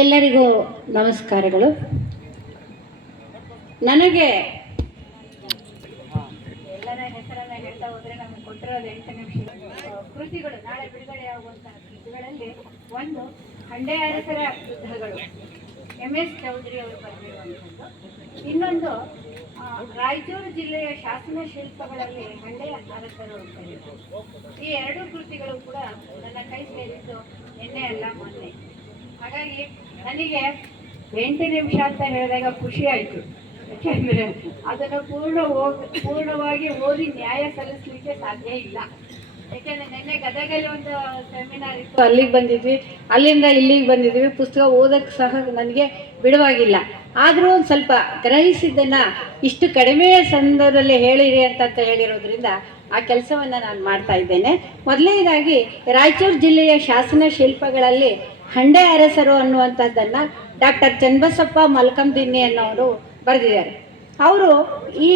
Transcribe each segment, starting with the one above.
ಎಲ್ಲರಿಗೂ ನಮಸ್ಕಾರಗಳು. ನನಗೆ ಎಲ್ಲರ ಹೆಸರನ್ನ ಹೇಳ್ತಾ ಹೋದರೆ ನಮಗೆ ಕೊಟ್ಟಿರೋದು 8 ನಿಮಿಷ. ಕೃತಿಗಳು ನಾಳೆ ಬಿಡುಗಡೆಯಾಗುವಂತಹ ಕೃತಿಗಳಲ್ಲಿ ಒಂದು ಹಂಡೆ ಅರಸರ ಯುದ್ಧಗಳು, MS ಚೌಧರಿ ಅವರು ಬರೆದಿರುವಂಥದ್ದು. ಇನ್ನೊಂದು ರಾಯಚೂರು ಜಿಲ್ಲೆಯ ಶಾಸನ ಶಿಲ್ಪಗಳಲ್ಲಿ ಹಂಡೆ ಅರಸರು ಬರೆದಿರುವುದು. ಈ ಎರಡು ಕೃತಿಗಳು ಕೂಡ ನನ್ನ ಕೈ ಸೇರಿದ್ದು ನಿನ್ನೆ ಅಲ್ಲ ಮೊನ್ನೆ. ಹಾಗಾಗಿ ನನಗೆ 8 ನಿಮಿಷ ಅಂತ ಹೇಳಿದಾಗ ಖುಷಿ ಆಯಿತು. ಯಾಕೆಂದರೆ ಅದನ್ನು ಪೂರ್ಣವಾಗಿ ಓದಿ ನ್ಯಾಯ ಸಲ್ಲಿಸಲಿಕ್ಕೆ ಸಾಧ್ಯ ಇಲ್ಲ. ಯಾಕೆಂದರೆ ನಿನ್ನೆ ಗದಗಲ್ಲಿ ಒಂದು ಸೆಮಿನಾರ್ ಇತ್ತು, ಅಲ್ಲಿಗೆ ಬಂದಿದ್ವಿ, ಅಲ್ಲಿಂದ ಇಲ್ಲಿಗೆ ಬಂದಿದ್ವಿ. ಪುಸ್ತಕ ಓದೋಕ್ಕೆ ಸಹ ನನಗೆ ಬಿಡುವಾಗಿಲ್ಲ. ಆದರೂ ಒಂದು ಸ್ವಲ್ಪ ಗ್ರಹಿಸಿದ್ದನ್ನು ಇಷ್ಟು ಕಡಿಮೆ ಸಂದರ್ಭದಲ್ಲಿ ಹೇಳಿರಿ ಅಂತ ಹೇಳಿರೋದ್ರಿಂದ ಆ ಕೆಲಸವನ್ನು ನಾನು ಮಾಡ್ತಾ ಇದ್ದೇನೆ. ಮೊದಲನೇದಾಗಿ ರಾಯಚೂರು ಜಿಲ್ಲೆಯ ಶಾಸನ ಶಿಲ್ಪಗಳಲ್ಲಿ ಹಂಡೆ ಅರಸರು ಅನ್ನುವಂಥದ್ದನ್ನು ಡಾಕ್ಟರ್ ಚನ್ನಬಸಪ್ಪ ಮಲ್ಕಂದಿನ್ನಿ ಅನ್ನೋರು ಬರೆದಿದ್ದಾರೆ. ಅವರು ಈ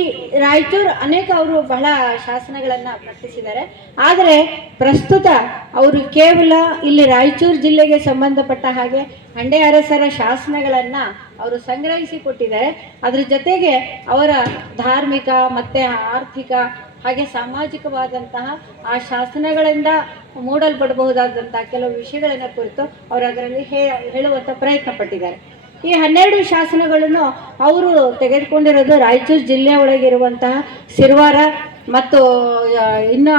ರಾಯಚೂರು ಅವರು ಬಹಳ ಶಾಸನಗಳನ್ನು ಪ್ರಕಟಿಸಿದ್ದಾರೆ. ಆದರೆ ಪ್ರಸ್ತುತ ಅವರು ಕೇವಲ ಇಲ್ಲಿ ರಾಯಚೂರು ಜಿಲ್ಲೆಗೆ ಸಂಬಂಧಪಟ್ಟ ಹಾಗೆ ಹಂಡೆ ಅರಸರ ಶಾಸನಗಳನ್ನು ಅವರು ಸಂಗ್ರಹಿಸಿ ಕೊಟ್ಟಿದ್ದಾರೆ. ಅದರ ಜೊತೆಗೆ ಅವರ ಧಾರ್ಮಿಕ ಮತ್ತು ಆರ್ಥಿಕ ಹಾಗೆ ಸಾಮಾಜಿಕವಾದಂತಹ ಆ ಶಾಸನಗಳಿಂದ ಮೂಡಲ್ಪಡಬಹುದಾದಂಥ ಕೆಲವು ವಿಷಯಗಳನ್ನು ಕುರಿತು ಅವರು ಅದರಲ್ಲಿ ಹೇಳುವಂಥ ಪ್ರಯತ್ನ ಪಟ್ಟಿದ್ದಾರೆ. ಈ 12 ಶಾಸನಗಳನ್ನು ಅವರು ತೆಗೆದುಕೊಂಡಿರೋದು ರಾಯಚೂರು ಜಿಲ್ಲೆಯ ಒಳಗಿರುವಂತಹ ಸಿರ್ವಾರ ಮತ್ತು ಇನ್ನು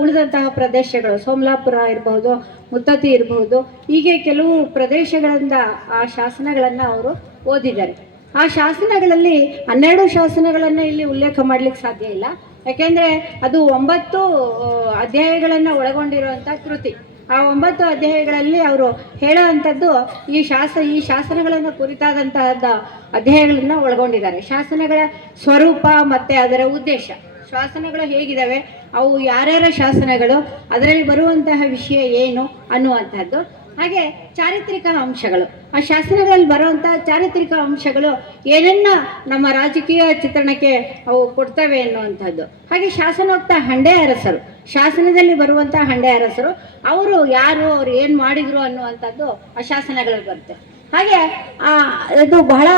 ಉಳಿದಂತಹ ಪ್ರದೇಶಗಳು, ಸೋಮಲಾಪುರ ಇರಬಹುದು, ಮುತ್ತತ್ತಿ ಇರಬಹುದು, ಹೀಗೆ ಕೆಲವು ಪ್ರದೇಶಗಳಿಂದ ಆ ಶಾಸನಗಳನ್ನು ಅವರು ಓದಿದ್ದಾರೆ. ಆ ಶಾಸನಗಳಲ್ಲಿ 12 ಶಾಸನಗಳನ್ನು ಇಲ್ಲಿ ಉಲ್ಲೇಖ ಮಾಡಲಿಕ್ಕೆ ಸಾಧ್ಯ ಇಲ್ಲ. ಯಾಕೆಂದರೆ ಅದು 9 ಅಧ್ಯಾಯಗಳನ್ನು ಒಳಗೊಂಡಿರುವಂಥ ಕೃತಿ. ಆ 9 ಅಧ್ಯಾಯಗಳಲ್ಲಿ ಅವರು ಹೇಳೋ ಅಂಥದ್ದು ಈ ಶಾಸನಗಳನ್ನು ಕುರಿತಾದಂತಹ ಅಧ್ಯಾಯಗಳನ್ನು ಒಳಗೊಂಡಿದ್ದಾರೆ. ಶಾಸನಗಳ ಸ್ವರೂಪ ಮತ್ತು ಅದರ ಉದ್ದೇಶ, ಶಾಸನಗಳು ಹೇಗಿದ್ದಾವೆ, ಅವು ಯಾರ್ಯಾರ ಶಾಸನಗಳು, ಅದರಲ್ಲಿ ಬರುವಂತಹ ವಿಷಯ ಏನು ಅನ್ನುವಂಥದ್ದು. ಹಾಗೆ ಚಾರಿತ್ರಿಕ ಅಂಶಗಳು, ಆ ಶಾಸನಗಳಲ್ಲಿ ಬರುವಂಥ ಚಾರಿತ್ರಿಕ ಅಂಶಗಳು ಏನನ್ನ ನಮ್ಮ ರಾಜಕೀಯ ಚಿತ್ರಣಕ್ಕೆ ಅವು ಕೊಡ್ತವೆ ಅನ್ನುವಂಥದ್ದು. ಹಾಗೆ ಶಾಸನೋಕ್ತ ಹಂಡೆ ಅರಸರು, ಶಾಸನದಲ್ಲಿ ಬರುವಂಥ ಹಂಡೆ ಅರಸರು ಅವರು ಯಾರು, ಅವ್ರು ಏನು ಮಾಡಿದರು ಅನ್ನುವಂಥದ್ದು ಆ ಶಾಸನಗಳಲ್ಲಿ ಬರುತ್ತೆ. ಹಾಗೆ ಅದು ಬಹಳ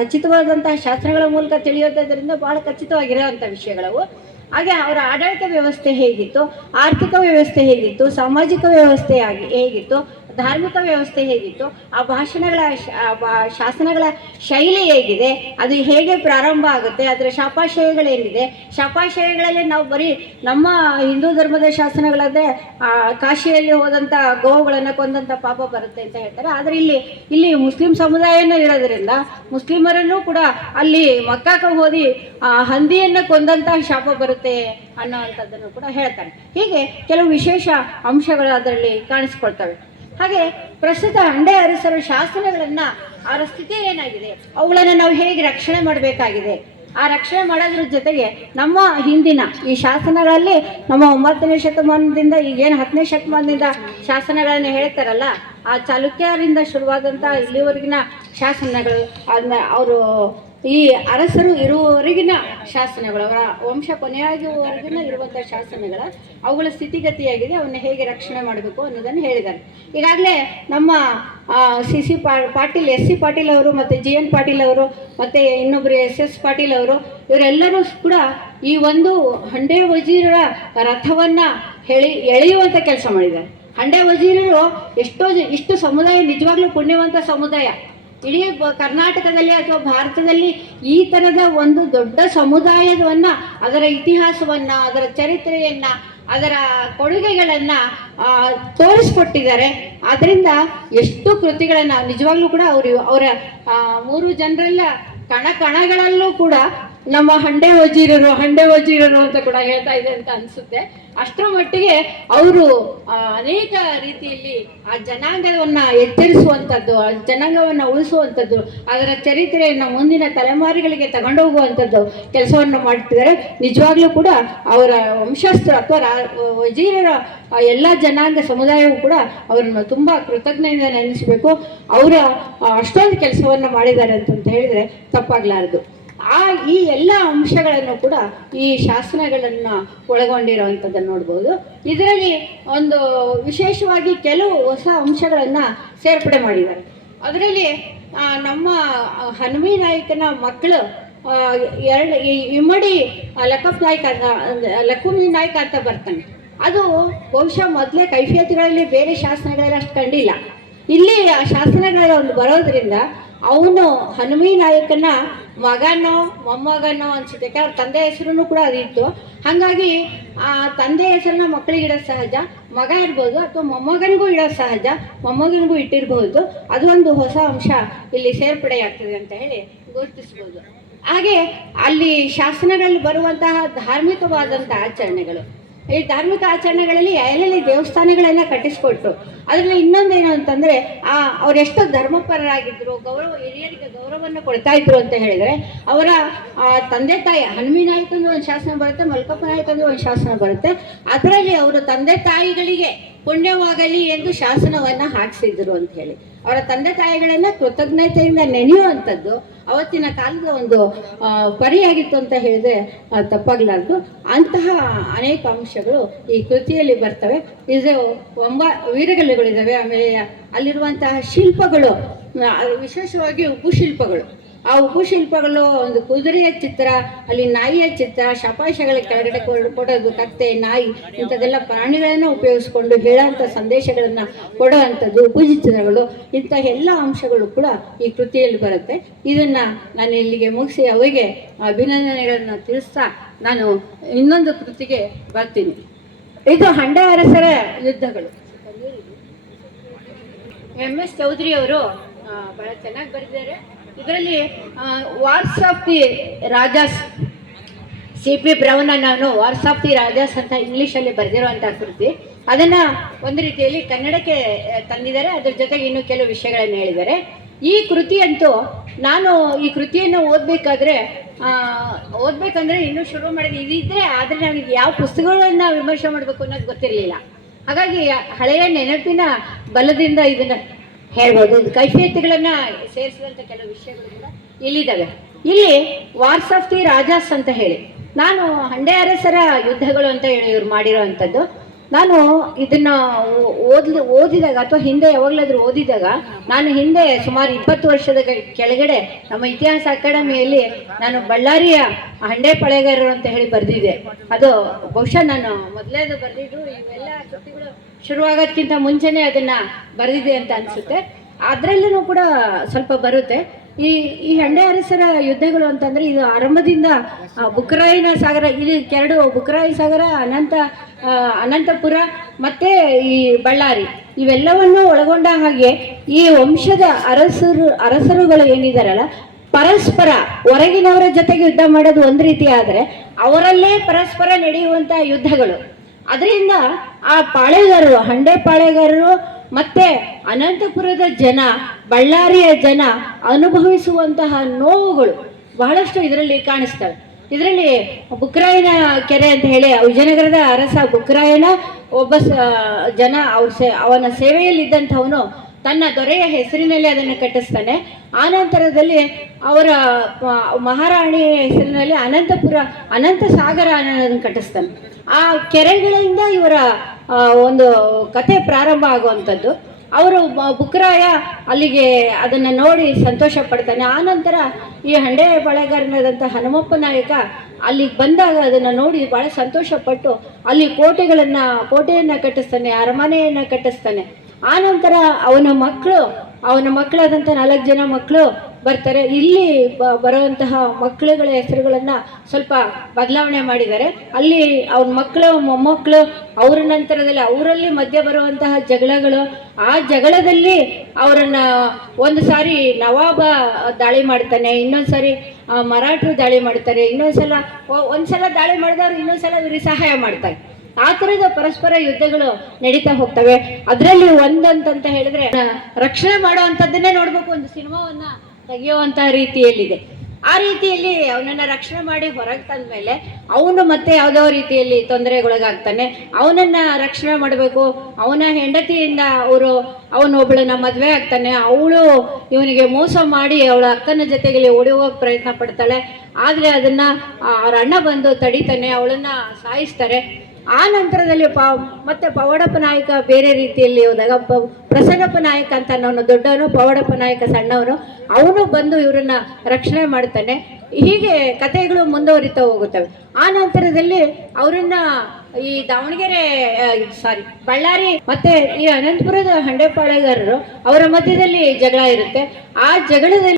ಖಚಿತವಾದಂತಹ ಶಾಸನಗಳ ಮೂಲಕ ತಿಳಿಯೋದ್ರಿಂದ ಬಹಳ ಖಚಿತವಾಗಿರೋವಂಥ ವಿಷಯಗಳವು. ಹಾಗೆ ಅವರ ಆಡಳಿತ ವ್ಯವಸ್ಥೆ ಹೇಗಿತ್ತು, ಆರ್ಥಿಕ ವ್ಯವಸ್ಥೆ ಹೇಗಿತ್ತು, ಸಾಮಾಜಿಕ ವ್ಯವಸ್ಥೆ ಹೇಗಿತ್ತು, ಧಾರ್ಮಿಕ ವ್ಯವಸ್ಥೆ ಹೇಗಿತ್ತು, ಆ ಶಾಸನಗಳ ಶೈಲಿ ಹೇಗಿದೆ, ಅದು ಹೇಗೆ ಪ್ರಾರಂಭ ಆಗುತ್ತೆ, ಅದರ ಶಾಪಾಶಯಗಳೇನಿದೆ, ಶಾಪಾಶಯಗಳಲ್ಲಿ ನಾವು ಬರೀ ನಮ್ಮ ಹಿಂದೂ ಧರ್ಮದ ಶಾಸನಗಳಾದರೆ ಕಾಶಿಯಲ್ಲಿ ಹೋದಂಥ ಗೋವುಗಳನ್ನು ಕೊಂದಂಥ ಪಾಪ ಬರುತ್ತೆ ಅಂತ ಹೇಳ್ತಾರೆ. ಆದರೆ ಇಲ್ಲಿ ಮುಸ್ಲಿಂ ಸಮುದಾಯನೂ ಇರೋದರಿಂದ ಮುಸ್ಲಿಮರನ್ನು ಕೂಡ ಅಲ್ಲಿ ಮಕ್ಕಾಕ್ಕೆ ಹೋದಿ ಹಂದಿಯನ್ನು ಕೊಂದಂತಹ ಶಾಪ ಬರುತ್ತೆ ಅನ್ನೋವಂಥದ್ದನ್ನು ಕೂಡ ಹೇಳ್ತಾರೆ. ಹೀಗೆ ಕೆಲವು ವಿಶೇಷ ಅಂಶಗಳು ಅದರಲ್ಲಿ ಕಾಣಿಸ್ಕೊಳ್ತವೆ. ಹಾಗೆ ಪ್ರಸ್ತುತ ಹಂಡೆ ಅರಸರ ಶಾಸನಗಳನ್ನು ಅವರ ಸ್ಥಿತಿ ಏನಾಗಿದೆ, ಅವುಗಳನ್ನು ನಾವು ಹೇಗೆ ರಕ್ಷಣೆ ಮಾಡಬೇಕಾಗಿದೆ, ಆ ರಕ್ಷಣೆ ಮಾಡೋದ್ರ ಜೊತೆಗೆ ನಮ್ಮ ಹಿಂದಿನ ಈ ಶಾಸನಗಳಲ್ಲಿ ನಮ್ಮ 9ನೇ ಶತಮಾನದಿಂದ ಈಗೇನು 10ನೇ ಶತಮಾನದಿಂದ ಶಾಸನಗಳನ್ನು ಹೇಳ್ತಾರಲ್ಲ, ಆ ಚಾಲುಕ್ಯರಿಂದ ಶುರುವಾದಂಥ ಇಲ್ಲಿವರೆಗಿನ ಶಾಸನಗಳು, ಅದನ್ನ ಅವರು ಈ ಅರಸರು ಇರುವವರೆಗಿನ ಶಾಸನಗಳು, ಅವರ ವಂಶ ಕೊನೆಯಾಗುವವರೆಗಿನ ಇರುವಂಥ ಶಾಸನಗಳ ಅವುಗಳ ಸ್ಥಿತಿಗತಿಯಾಗಿದೆ, ಅವನ್ನ ಹೇಗೆ ರಕ್ಷಣೆ ಮಾಡಬೇಕು ಅನ್ನೋದನ್ನು ಹೇಳಿದ್ದಾರೆ. ಈಗಾಗಲೇ ನಮ್ಮ SC ಪಾಟೀಲ್ ಅವರು ಮತ್ತು GN ಪಾಟೀಲ್ ಅವರು ಮತ್ತು ಇನ್ನೊಬ್ಬರು SS ಪಾಟೀಲ್ ಅವರು ಇವರೆಲ್ಲರೂ ಕೂಡ ಈ ಒಂದು ಹಂಡೆ ವಜೀರರ ರಥವನ್ನು ಎಳೆಯುವಂಥ ಕೆಲಸ ಮಾಡಿದ್ದಾರೆ. ಹಂಡೆ ವಜೀರರು ಇಷ್ಟು ಸಮುದಾಯ ನಿಜವಾಗ್ಲೂ ಪುಣ್ಯವಂತ ಸಮುದಾಯ. ಇಡೀ ಕರ್ನಾಟಕದಲ್ಲಿ ಅಥವಾ ಭಾರತದಲ್ಲಿ ಈ ಥರದ ಒಂದು ದೊಡ್ಡ ಸಮುದಾಯವನ್ನು, ಅದರ ಇತಿಹಾಸವನ್ನು, ಅದರ ಚರಿತ್ರೆಯನ್ನು, ಅದರ ಕೊಡುಗೆಗಳನ್ನು ತೋರಿಸ್ಕೊಟ್ಟಿದ್ದಾರೆ. ಆದ್ದರಿಂದ ಎಷ್ಟು ಕೃತಿಗಳನ್ನು ನಿಜವಾಗ್ಲೂ ಕೂಡ ಅವರ 3 ಜನರೆಲ್ಲ ಕಣಗಳಲ್ಲೂ ಕೂಡ ನಮ್ಮ ಹಂಡೆ ವಜೀರರು ಅಂತ ಕೂಡ ಹೇಳ್ತಾ ಇದೆ ಅಂತ ಅನಿಸುತ್ತೆ. ಅಷ್ಟರ ಮಟ್ಟಿಗೆ ಅವರು ಅನೇಕ ರೀತಿಯಲ್ಲಿ ಆ ಜನಾಂಗವನ್ನು ಎಚ್ಚರಿಸುವಂಥದ್ದು, ಆ ಜನಾಂಗವನ್ನು ಉಳಿಸುವಂಥದ್ದು, ಅದರ ಚರಿತ್ರೆಯನ್ನು ಮುಂದಿನ ತಲೆಮಾರುಗಳಿಗೆ ತಗೊಂಡೋಗುವಂಥದ್ದು ಕೆಲಸವನ್ನು ಮಾಡ್ತಿದ್ದಾರೆ. ನಿಜವಾಗ್ಲೂ ಕೂಡ ಅವರ ವಂಶಸ್ಥರು ಅಥವಾ ವಜೀರರ ಎಲ್ಲ ಜನಾಂಗ ಸಮುದಾಯವೂ ಕೂಡ ಅವರನ್ನು ತುಂಬ ಕೃತಜ್ಞತೆಯಿಂದ ನೆನೆಸಬೇಕು. ಅವರ ಅಷ್ಟೊಂದು ಕೆಲಸವನ್ನು ಮಾಡಿದ್ದಾರೆ ಅಂತ ಹೇಳಿದರೆ ತಪ್ಪಾಗಲಾರದು. ಈ ಎಲ್ಲ ಅಂಶಗಳನ್ನು ಕೂಡ ಈ ಶಾಸನಗಳನ್ನು ಒಳಗೊಂಡಿರುವಂಥದ್ದನ್ನು ನೋಡ್ಬೋದು. ಇದರಲ್ಲಿ ಒಂದು ವಿಶೇಷವಾಗಿ ಕೆಲವು ಹೊಸ ಅಂಶಗಳನ್ನು ಸೇರ್ಪಡೆ ಮಾಡಿದ್ದಾರೆ. ಅದರಲ್ಲಿ ನಮ್ಮ ಹನುಮಿ ನಾಯಕನ ಮಕ್ಕಳು ಎರಡು ಇಮ್ಮಡಿ ಲಕ್ಕಪ್ಪ ನಾಯ್ಕ ಲಕ್ಕುಮಿ ನಾಯ್ಕ ಅಂತ ಬರ್ತಾನೆ. ಅದು ಬಹುಶಃ ಮೊದಲೇ ಕೈಫಿಯತ್ಗಳಲ್ಲಿ ಬೇರೆ ಶಾಸನಗಳೆಲ್ಲ ಅಷ್ಟು ಕಂಡಿಲ್ಲ. ಇಲ್ಲಿ ಆ ಶಾಸನಗಳ ಒಂದು ಬರೋದ್ರಿಂದ ಅವನು ಹನುಮಿ ನಾಯಕನ ಮಗನೋ ಮೊಮ್ಮಗನೋ ಅನ್ಸುತ್ತೆ, ಅವ್ರ ತಂದೆ ಹೆಸರು ಕೂಡ ಅದಿತ್ತು. ಹಾಗಾಗಿ ಆ ತಂದೆ ಹೆಸರನ್ನ ಮಕ್ಕಳಿಗೆ ಇಡೋದು ಸಹಜ, ಮಗ ಇರ್ಬೋದು ಅಥವಾ ಮೊಮ್ಮಗನಿಗೂ ಇಡೋದು ಸಹಜ, ಮೊಮ್ಮಗನಿಗೂ ಇಟ್ಟಿರ್ಬೋದು. ಅದು ಒಂದು ಹೊಸ ಅಂಶ ಇಲ್ಲಿ ಸೇರ್ಪಡೆಯಾಗ್ತದೆ ಅಂತ ಹೇಳಿ ಗುರುತಿಸ್ಬೋದು. ಹಾಗೆ ಅಲ್ಲಿ ಶಾಸನಗಳಲ್ಲಿ ಬರುವಂತಹ ಧಾರ್ಮಿಕವಾದಂತಹ ಆಚರಣೆಗಳು, ಈ ಧಾರ್ಮಿಕ ಆಚರಣೆಗಳಲ್ಲಿ ಎಲ್ಲೆಲ್ಲಿ ದೇವಸ್ಥಾನಗಳನ್ನು ಕಟ್ಟಿಸ್ಕೊಟ್ರು. ಅದರಲ್ಲಿ ಇನ್ನೊಂದೇನು ಅಂತಂದರೆ ಅವರೆಷ್ಟು ಧರ್ಮಪರರಾಗಿದ್ದರು, ಹಿರಿಯರಿಗೆ ಗೌರವವನ್ನು ಕೊಡ್ತಾ ಇದ್ರು ಅಂತ ಹೇಳಿದರೆ, ಅವರ ತಂದೆ ತಾಯಿ ಹನುಮಿ ನಾಯಕಂದು ಒಂದು ಶಾಸನ ಬರುತ್ತೆ, ಮಲ್ಕಪ್ಪ ನಾಯಕಂದು ಒಂದು ಶಾಸನ ಬರುತ್ತೆ. ಅದರಲ್ಲಿ ಅವರು ತಂದೆ ತಾಯಿಗಳಿಗೆ ಪುಣ್ಯವಾಗಲಿ ಎಂದು ಶಾಸನವನ್ನು ಹಾಕಿಸಿದ್ರು ಅಂತ ಹೇಳಿ, ಅವರ ತಂದೆ ತಾಯಿಗಳನ್ನು ಕೃತಜ್ಞತೆಯಿಂದ ನೆನೆಯುವಂಥದ್ದು ಅವತ್ತಿನ ಕಾಲದ ಒಂದು ಪರಿಯಾಗಿತ್ತು ಅಂತ ಹೇಳಿದ್ರೆ ತಪ್ಪಾಗಲಾರ್ದು. ಅಂತಹ ಅನೇಕ ಅಂಶಗಳು ಈ ಕೃತಿಯಲ್ಲಿ ಬರ್ತವೆ. ಇದು ವೀರಗಲ್ಲುಗಳಿದ್ದಾವೆ. ಆಮೇಲೆ ಅಲ್ಲಿರುವಂತಹ ಶಿಲ್ಪಗಳು ವಿಶೇಷವಾಗಿ ಉಪ್ಪು ಶಿಲ್ಪಗಳು. ಆ ಉಪ್ಪು ಶಿಲ್ಪಗಳು ಒಂದು ಕುದುರೆಯ ಚಿತ್ರ, ಅಲ್ಲಿ ನಾಯಿಯ ಚಿತ್ರ, ಶಪಾಶಗಳ ಕೆಳಗಡೆ ಕೊಡೋದು, ಕತ್ತೆ, ನಾಯಿ ಇಂಥದ್ದೆಲ್ಲ ಪ್ರಾಣಿಗಳನ್ನು ಉಪಯೋಗಿಸ್ಕೊಂಡು ಹೇಳೋಂಥ ಸಂದೇಶಗಳನ್ನು ಕೊಡುವಂಥದ್ದು ಉಪ್ಪು ಚಿತ್ರಗಳು. ಇಂಥ ಎಲ್ಲ ಅಂಶಗಳು ಕೂಡ ಈ ಕೃತಿಯಲ್ಲಿ ಬರುತ್ತೆ. ಇದನ್ನು ನಾನು ಇಲ್ಲಿಗೆ ಮುಗಿಸಿ ಅವರಿಗೆ ಅಭಿನಂದನೆಗಳನ್ನು ತಿಳಿಸ್ತಾ ನಾನು ಇನ್ನೊಂದು ಕೃತಿಗೆ ಬರ್ತೀನಿ. ಇದು ಹಂಡೆ ಅರಸರ ಯುದ್ಧಗಳು. MS ಚೌಧರಿ ಅವರು ಬಹಳ ಚೆನ್ನಾಗಿ ಬರೆದಿದ್ದಾರೆ. ಇದರಲ್ಲಿ wars of the Rajas, CP Brown ನಾನು ವಾರ್ಸ್ ಆಫ್ ದಿ ರಾಜಾಸ್ ಅಂತ ಇಂಗ್ಲೀಷಲ್ಲಿ ಬರೆದಿರುವಂಥ ಕೃತಿ. ಅದನ್ನು ಒಂದು ರೀತಿಯಲ್ಲಿ ಕನ್ನಡಕ್ಕೆ ತಂದಿದ್ದಾರೆ. ಅದ್ರ ಜೊತೆಗೆ ಇನ್ನೂ ಕೆಲವು ವಿಷಯಗಳನ್ನು ಹೇಳಿದ್ದಾರೆ. ಈ ಕೃತಿಯಂತೂ ನಾನು ಈ ಕೃತಿಯನ್ನು ಓದಬೇಕಂದ್ರೆ ಇನ್ನೂ ಶುರು ಮಾಡಿದೆ ಇದಿದ್ದರೆ, ಆದರೆ ನನಗೆ ಯಾವ ಪುಸ್ತಕಗಳನ್ನು ವಿಮರ್ಶೆ ಮಾಡಬೇಕು ಅನ್ನೋದು ಗೊತ್ತಿರಲಿಲ್ಲ. ಹಾಗಾಗಿ ಹಳೆಯ ನೆನಪಿನ ಬಲದಿಂದ ಇದನ್ನು ಹೇಳ್ಬೋದು. ಕೈಫಿಯತ್ಗಳನ್ನು ಸೇರಿಸಿದಂಥ ಕೆಲವು ವಿಷಯಗಳು ಕೂಡ ಇಲ್ಲಿದ್ದಾವೆ. ಇಲ್ಲಿ ವಾರ್ಸ್ ಆಫ್ ದಿ ರಾಜಾಸ್ ಅಂತ ಹೇಳಿ, ನಾನು ಹಂಡೆ ಅರಸರ ಯುದ್ಧಗಳು ಅಂತ ಹೇಳಿ ಇವ್ರು ಮಾಡಿರೋವಂಥದ್ದು. ನಾನು ಇದನ್ನು ಓದಿದಾಗ ಅಥವಾ ಹಿಂದೆ ಯಾವಾಗಲಾದರೂ ಓದಿದಾಗ, ನಾನು ಹಿಂದೆ ಸುಮಾರು 20 ವರ್ಷದ ಕೆಳಗಡೆ ನಮ್ಮ ಇತಿಹಾಸ ಅಕಾಡೆಮಿಯಲ್ಲಿ ನಾನು ಬಳ್ಳಾರಿಯ ಹಂಡೆ ಪಾಳೆಗಾರರು ಅಂತ ಹೇಳಿ ಬರೆದಿದ್ದೆ. ಅದು ಬಹುಶಃ ನಾನು ಮೊದಲೇದು ಬರೆದಿದ್ದು, ಇವೆಲ್ಲ ಕೃತಿಗಳು ಶುರುವಾಗೋದಕ್ಕಿಂತ ಮುಂಚೆನೇ ಅದನ್ನು ಬರೆದಿದೆ ಅಂತ ಅನಿಸುತ್ತೆ. ಅದರಲ್ಲೂ ಕೂಡ ಸ್ವಲ್ಪ ಬರುತ್ತೆ. ಈ ಹಂಡೆ ಅರಸರ ಯುದ್ಧಗಳು ಅಂತಂದರೆ ಇದು ಆರಂಭದಿಂದ ಬುಕ್ಕರಾಯನ ಸಾಗರ, ಇಲ್ಲಿ 2 ಬುಕ್ಕರಾಯ ಸಾಗರ, ಅನಂತಪುರ ಮತ್ತು ಈ ಬಳ್ಳಾರಿ ಇವೆಲ್ಲವನ್ನೂ ಒಳಗೊಂಡ ಹಾಗೆ ಈ ವಂಶದ ಅರಸರುಗಳು ಏನಿದಾರಲ್ಲ, ಪರಸ್ಪರ ಹೊರಗಿನವರ ಜೊತೆಗೆ ಯುದ್ಧ ಮಾಡೋದು ಒಂದು ರೀತಿ ಆದರೆ, ಅವರಲ್ಲೇ ಪರಸ್ಪರ ನಡೆಯುವಂಥ ಯುದ್ಧಗಳು. ಅದರಿಂದ ಆ ಪಾಳೆಗಾರರು, ಹಂಡೆ ಪಾಳೆಗಾರರು ಮತ್ತೆ ಅನಂತಪುರದ ಜನ, ಬಳ್ಳಾರಿಯ ಜನ ಅನುಭವಿಸುವಂತಹ ನೋವುಗಳು ಬಹಳಷ್ಟು ಇದರಲ್ಲಿ ಕಾಣಿಸ್ತವೆ. ಇದರಲ್ಲಿ ಬುಕ್ಕರಾಯನ ಕೆರೆ ಅಂತ ಹೇಳಿ, ವಿಜಯನಗರದ ಅರಸ ಬುಕ್ಕರಾಯನ ಒಬ್ಬ ಜನ ಅವನ ಸೇವೆಯಲ್ಲಿದ್ದಂಥವನು ತನ್ನ ದೊರೆಯ ಹೆಸರಿನಲ್ಲಿ ಅದನ್ನು ಕಟ್ಟಿಸ್ತಾನೆ. ಆನಂತರದಲ್ಲಿ ಅವರ ಮಹಾರಾಣಿಯ ಹೆಸರಿನಲ್ಲಿ ಅನಂತ ಸಾಗರ ಅನ್ನೋದನ್ನು ಕಟ್ಟಿಸ್ತಾನೆ. ಆ ಕೆರೆಗಳಿಂದ ಇವರ ಒಂದು ಕತೆ ಪ್ರಾರಂಭ ಆಗುವಂಥದ್ದು. ಅವರು ಬುಕ್ಕರಾಯ ಅಲ್ಲಿಗೆ ಅದನ್ನು ನೋಡಿ ಸಂತೋಷ ಪಡ್ತಾನೆ. ಆನಂತರ ಈ ಹಂಡೆ ಪಾಳೆಗಾರನಾದಂಥ ಹನುಮಪ್ಪ ನಾಯಕ ಅಲ್ಲಿಗೆ ಬಂದಾಗ ಅದನ್ನು ನೋಡಿ ಭಾಳ ಸಂತೋಷಪಟ್ಟು ಅಲ್ಲಿ ಕೋಟೆಯನ್ನು ಕಟ್ಟಿಸ್ತಾನೆ, ಅರಮನೆಯನ್ನು ಕಟ್ಟಿಸ್ತಾನೆ. ಆನಂತರ ಅವನ ಮಕ್ಕಳಾದಂಥ 4 ಜನ ಮಕ್ಕಳು ಬರ್ತಾರೆ. ಇಲ್ಲಿ ಬರುವಂತಹ ಮಕ್ಕಳುಗಳ ಹೆಸರುಗಳನ್ನು ಸ್ವಲ್ಪ ಬದಲಾವಣೆ ಮಾಡಿದ್ದಾರೆ. ಅಲ್ಲಿ ಅವನ ಮಕ್ಕಳು, ಮೊಮ್ಮಕ್ಕಳು, ಅವರ ನಂತರದಲ್ಲಿ ಅವರಲ್ಲಿ ಮಧ್ಯೆ ಬರುವಂತಹ ಜಗಳಗಳು, ಆ ಜಗಳದಲ್ಲಿ ಅವರನ್ನು ಒಂದು ಸಾರಿ ನವಾಬ ದಾಳಿ ಮಾಡ್ತಾನೆ, ಇನ್ನೊಂದು ಸಾರಿ ಮರಾಠರು ದಾಳಿ ಮಾಡ್ತಾರೆ, ಒಂದ್ಸಲ ದಾಳಿ ಮಾಡಿದವರು ಇನ್ನೊಂದ್ಸಲ ಇವರಿಗೆ ಸಹಾಯ ಮಾಡ್ತಾರೆ. ಆ ಥರದ ಪರಸ್ಪರ ಯುದ್ಧಗಳು ನಡೀತಾ ಹೋಗ್ತವೆ. ಅದರಲ್ಲಿ ಒಂದಂತ ಹೇಳಿದ್ರೆ, ರಕ್ಷಣೆ ಮಾಡುವಂಥದ್ದನ್ನೇ ನೋಡ್ಬೇಕು, ಒಂದು ಸಿನಿಮಾವನ್ನ ತೆಗೆಯುವಂತಹ ರೀತಿಯಲ್ಲಿದೆ. ಆ ರೀತಿಯಲ್ಲಿ ಅವನನ್ನು ರಕ್ಷಣೆ ಮಾಡಿ ಹೊರಗೆ ತಂದ ಮೇಲೆ ಅವನು ಮತ್ತೆ ಯಾವುದೋ ರೀತಿಯಲ್ಲಿ ತೊಂದರೆಗೊಳಗಾಗ್ತಾನೆ. ಅವನನ್ನು ರಕ್ಷಣೆ ಮಾಡಬೇಕು. ಅವನ ಹೆಂಡತಿಯಿಂದ ಅವನೊಬ್ಬಳನ್ನ ಮದುವೆ ಆಗ್ತಾನೆ. ಅವಳು ಇವನಿಗೆ ಮೋಸ ಮಾಡಿ ಅವಳ ಅಕ್ಕನ ಜೊತೆಗೆ ಓಡಿ ಹೋಗೋಕೆ ಪ್ರಯತ್ನ ಪಡ್ತಾಳೆ. ಆದರೆ ಅದನ್ನು ಅವ್ರ ಅಣ್ಣ ಬಂದು ತಡಿತಾನೆ, ಅವಳನ್ನು ಸಾಯಿಸ್ತಾರೆ. ಆ ನಂತರದಲ್ಲಿ ಮತ್ತೆ ಪವಾಡಪ್ಪ ನಾಯಕ ಬೇರೆ ರೀತಿಯಲ್ಲಿ ಹೋದಾಗ ಪ್ರಸನ್ನಪ್ಪ ನಾಯಕ ಅಂತ ಅನ್ನೋನು ದೊಡ್ಡವನು, ಪವಾಡಪ್ಪ ನಾಯಕ ಸಣ್ಣವನು, ಅವನು ಬಂದು ಇವರನ್ನ ರಕ್ಷಣೆ ಮಾಡ್ತಾನೆ. ಹೀಗೆ ಕಥೆಗಳು ಮುಂದುವರಿತಾ ಹೋಗುತ್ತವೆ. ಆ ನಂತರದಲ್ಲಿ ಅವರನ್ನ ಈ ದಾವಣಗೆರೆ ಬಳ್ಳಾರಿ ಮತ್ತೆ ಈ ಅನಂತಪುರದ ಹಂಡೆಪಾಳೆಗಾರರು ಅವರ ಮಧ್ಯದಲ್ಲಿ ಜಗಳ ಇರುತ್ತೆ. ಆ ಜಗಳದಲ್ಲಿ